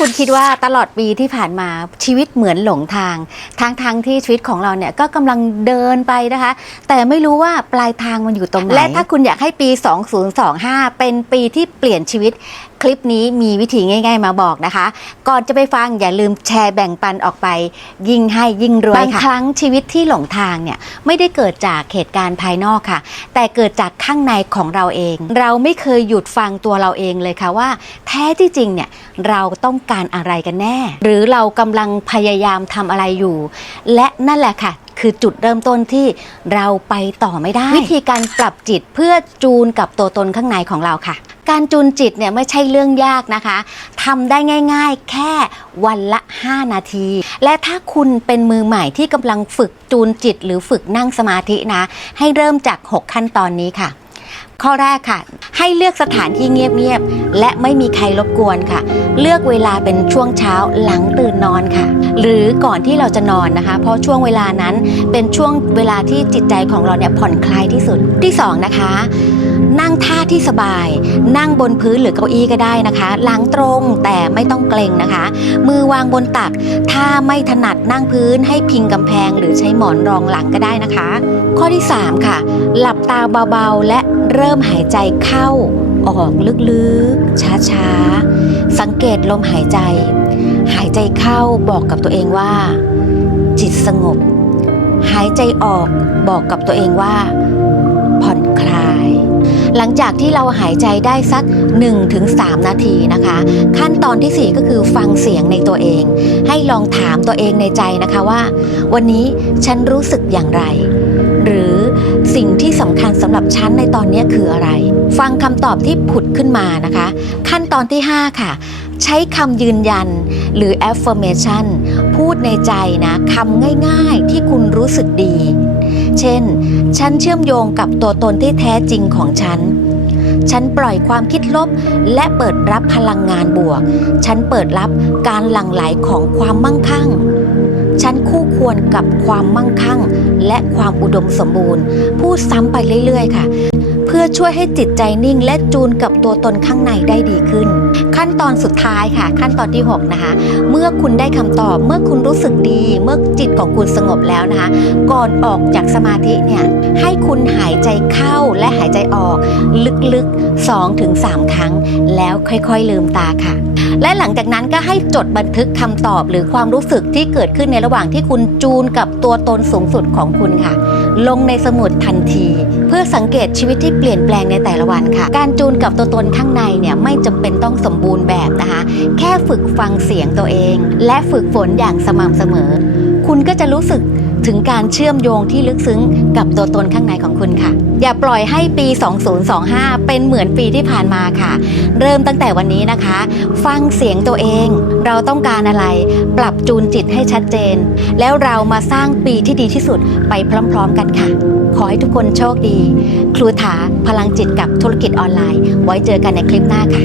คุณคิดว่าตลอดปีที่ผ่านมาชีวิตเหมือนหลงทางทางทางที่ชีวิตของเราเนี่ยก็กำลังเดินไปนะคะ แต่ไม่รู้ว่าปลายทางมันอยู่ตรงไหนและถ้าคุณอยากให้ปี 2025 เป็นปีที่เปลี่ยนชีวิต คลิปนี้มีวิธีง่าย ๆ มาบอกนะคะ ก่อนจะไปฟังอย่าลืมแชร์แบ่งปันออกไป ยิ่งให้ยิ่งรวยบางครั้งชีวิตที่หลงทางเนี่ยไม่ได้เกิดจากเหตุการณ์ภายนอกค่ะ แต่เกิดจากข้างในของเราเอง เราไม่เคยหยุดฟังตัวเราเองเลยค่ะว่า แท้ที่จริงเนี่ยเราต้องการอะไรกันแน่ หรือเรากำลังพยายามทำอะไรอยู่ และนั่นแหละค่ะคือจุดเริ่มต้นที่เราไปต่อไม่ได้ วิธีการปรับจิตเพื่อจูนกับตัวตนข้างในของเราค่ะ การจูนจิตเนี่ยไม่ใช่เรื่องยากนะคะทำได้ง่ายๆ แค่วันละ 5 นาที และถ้าคุณเป็นมือใหม่ที่กำลังฝึกจูนจิต หรือฝึกนั่งสมาธินะ ให้เริ่มจาก 6 ขั้นตอนนี้ค่ะ ข้อแรกค่ะ ให้เลือกสถานที่เงียบๆ และไม่มีใครรบกวนค่ะ เลือกเวลาเป็นช่วงเช้าหลังตื่นนอนค่ะ หรือก่อนที่เราจะนอนนะคะ เพราะช่วงเวลานั้นเป็นช่วงเวลาที่จิตใจของเราเนี่ยผ่อนคลายที่สุดที่สองนะคะ นั่งท่าที่สบาย นั่งบนพื้นหรือเก้าอี้ก็ได้นะคะ หลังตรงแต่ไม่ต้องเกรงนะคะ มือวางบนตัก ถ้าไม่ถนัดนั่งพื้นให้พิงกำแพง หรือใช้หมอนรองหลังก็ได้นะคะ ข้อที่ 3 ค่ะ หลับตาเบาๆ และเริ่มหายใจเข้า ออกลึกๆ ช้าๆ สังเกตลมหายใจ หายใจเข้าบอกกับตัวเองว่า จิตสงบ หายใจออกบอกกับตัวเองว่า ผ่อนคลาย หลังจากที่เราหายใจได้สัก 1-3 นาทีนะคะ ขั้นตอนทีสี่ 4 ก็คือฟังเสียงในตัวเอง ให้ลองถามตัวเองในใจนะคะว่า วันนี้ฉันรู้สึกอย่างไร หรือสิ่งที่สำคัญสำหรับฉันในตอนนี้คืออะไร ฟังคำตอบที่ผุดขึ้นมานะคะ ขั้นตอนที่ 5 ค่ะใช้คำยืนยันหรือ affirmation พูดในใจนะคำง่ายๆที่คุณรู้สึกดี เช่น ฉันเชื่อมโยงกับตัวตนที่แท้จริงของฉัน ฉันปล่อยความคิดลบและเปิดรับพลังงานบวก ฉันเปิดรับการหลั่งไหลของความมั่งคั่ง ฉันคู่ควรกับความมั่งคั่ง และความอุดมสมบูรณ์ พูดซ้ำไปเรื่อยๆ ค่ะ เพื่อช่วยให้จิตใจนิ่ง และจูนกับตัวตนข้างในได้ดีขึ้น ขั้นตอนสุดท้ายค่ะ ขั้นตอนที่ 6 นะคะ เมื่อคุณได้คำตอบ เมื่อคุณรู้สึกดี เมื่อจิตของคุณสงบแล้วนะคะ ก่อนออกจากสมาธิเนี่ยให้คุณหายใจเข้าและหายใจออก ลึกๆ2-3ครั้ง แล้วค่อยๆลืมตาค่ะและหลังจากนั้นก็ให้จดบันทึกคำตอบหรือความรู้สึกที่เกิดขึ้นในระหว่างที่คุณจูนกับตัวตนสูงสุดของคุณค่ะ ลงในสมุดทันที เพื่อสังเกตชีวิตที่เปลี่ยนแปลงในแต่ละวันค่ะ การจูนกับตัวตนข้างในเนี่ยไม่จำเป็นต้องสมบูรณ์แบบนะคะ แค่ฝึกฟังเสียงตัวเอง และฝึกฝนอย่างสม่ำเสมอ คุณก็จะรู้สึก ถึงการเชื่อมโยงที่ลึกซึ้งกับตัวตนข้างในของคุณค่ะ อย่าปล่อยให้ปี 2025 เป็นเหมือนปีที่ผ่านมาค่ะ เริ่มตั้งแต่วันนี้นะคะ ฟังเสียงตัวเอง เราต้องการอะไร ปรับจูนจิตให้ชัดเจน แล้วเรามาสร้างปีที่ดีที่สุดไปพร้อม ๆ กันค่ะ ขอให้ทุกคนโชคดี ครูถาพลังจิตกับธุรกิจออนไลน์ ไว้เจอกันในคลิปหน้าค่ะ